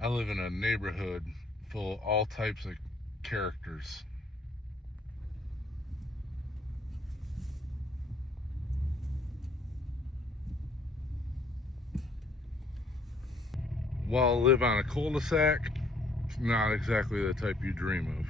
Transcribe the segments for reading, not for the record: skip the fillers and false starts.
I live in a neighborhood full of all types of characters. While I live on a cul-de-sac, it's not exactly the type you dream of.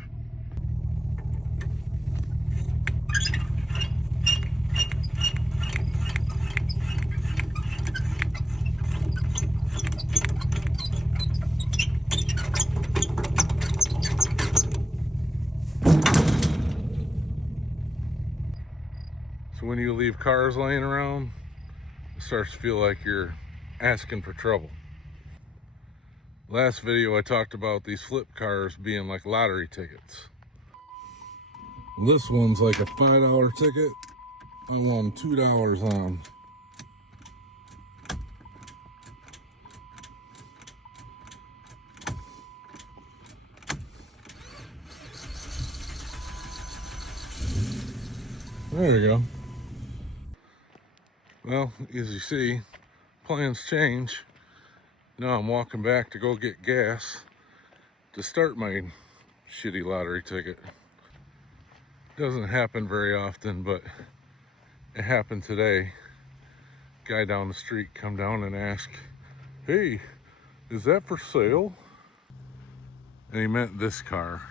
So when you leave cars laying around, it starts to feel like you're asking for trouble. Last video I talked about these flip cars being like lottery tickets. This one's like a $5 ticket. I won $2 on. There we go. Well, as you see, plans change. Now I'm walking back to go get gas to start my shitty lottery ticket. Doesn't happen very often, but it happened today. Guy down the street come down and ask, "Hey, is that for sale?" And he meant this car,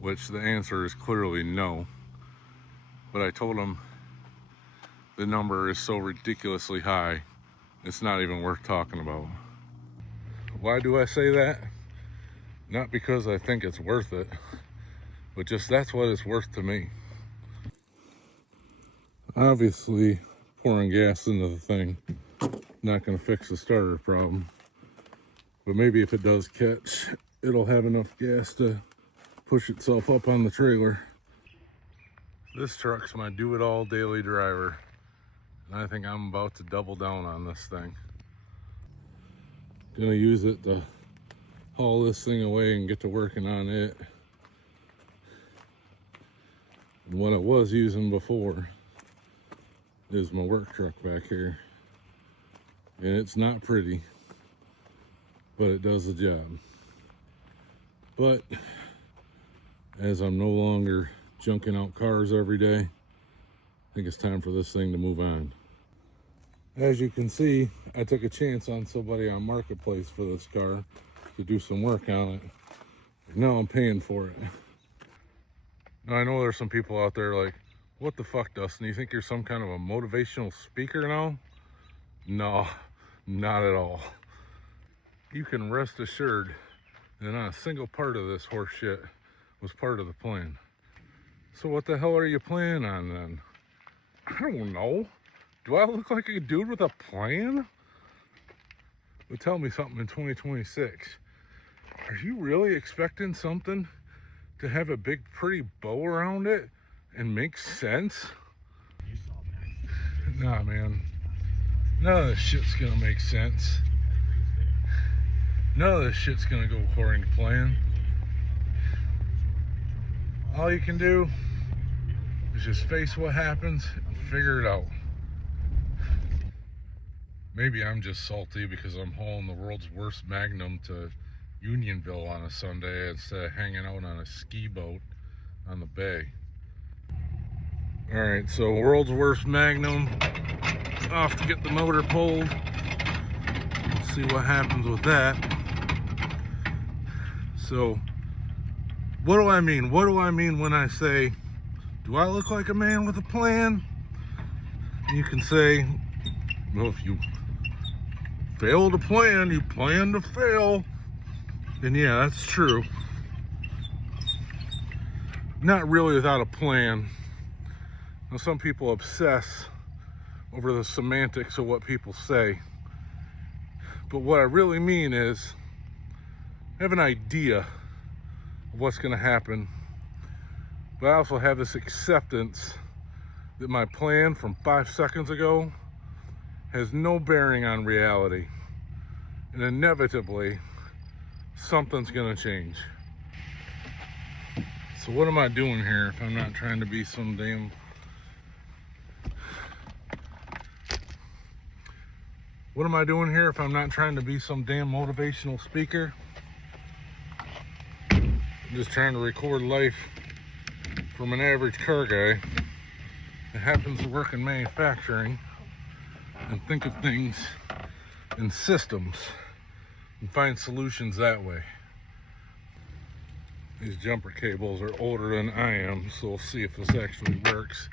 which the answer is clearly no. But I told him the number is so ridiculously high, it's not even worth talking about. Why do I say that? Not because I think it's worth it, but just that's what it's worth to me. Obviously, pouring gas into the thing, not gonna fix the starter problem. But maybe if it does catch, it'll have enough gas to push itself up on the trailer. This truck's my do-it-all daily driver, and I think I'm about to double down on this thing. Gonna use it to haul this thing away and get to working on it. And what I was using before is my work truck back here. And it's not pretty, but it does the job. But as I'm no longer junking out cars every day, I think it's time for this thing to move on. As you can see, I took a chance on somebody on Marketplace for this car to do some work on it. Now I'm paying for it. Now I know there's some people out there like, what the fuck, Dustin? You think you're some kind of a motivational speaker now? No, not at all. You can rest assured that not a single part of this horse shit was part of the plan. So what the hell are you planning on then? I don't know. Do I look like a dude with a plan? But tell me something in 2026. Are you really expecting something to have a big pretty bow around it and make sense? Nah, man. None of this shit's gonna make sense. None of this shit's gonna go according to plan. All you can do is just face what happens and figure it out. Maybe I'm just salty because I'm hauling the world's worst Magnum to Unionville on a Sunday instead of hanging out on a ski boat on the bay. All right, so world's worst Magnum, off to get the motor pulled. Let's see what happens with that. So, what do I mean? What do I mean when I say, do I look like a man with a plan? You can say, well, if you fail to plan, you plan to fail. And yeah, that's true. Not really without a plan. Now, some people obsess over the semantics of what people say. But what I really mean is, I have an idea of what's going to happen. But I also have this acceptance that my plan from 5 seconds ago has no bearing on reality. And inevitably, something's gonna change. So what am I doing here if I'm not trying to be some damn... What am I doing here if I'm not trying to be some damn motivational speaker? I'm just trying to record life from an average car guy that happens to work in manufacturing and think of things in systems and find solutions that way. These jumper cables are older than I am, so we'll see if this actually works.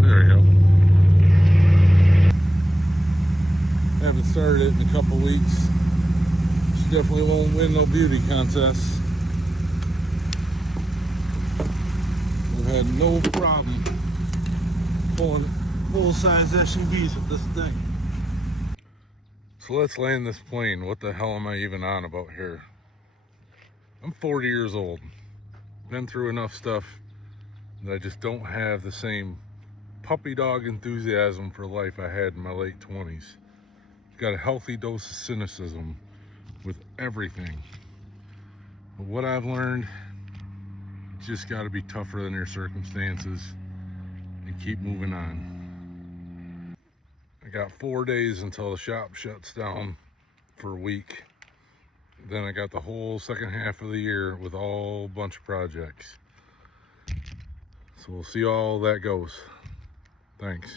There we go. Haven't started it in a couple weeks. She definitely won't win no beauty contests. I've had no problem pulling full-size SUVs with this thing. So let's land this plane. What the hell am I even on about here? I'm 40 years old. Been through enough stuff that I just don't have the same puppy dog enthusiasm for life I had in my late 20s. Got a healthy dose of cynicism with everything. But what I've learned, just got to be tougher than your circumstances and keep moving on. I got 4 days until the shop shuts down for a week. Then I got the whole second half of the year with all bunch of projects. So we'll see how all that goes. Thanks.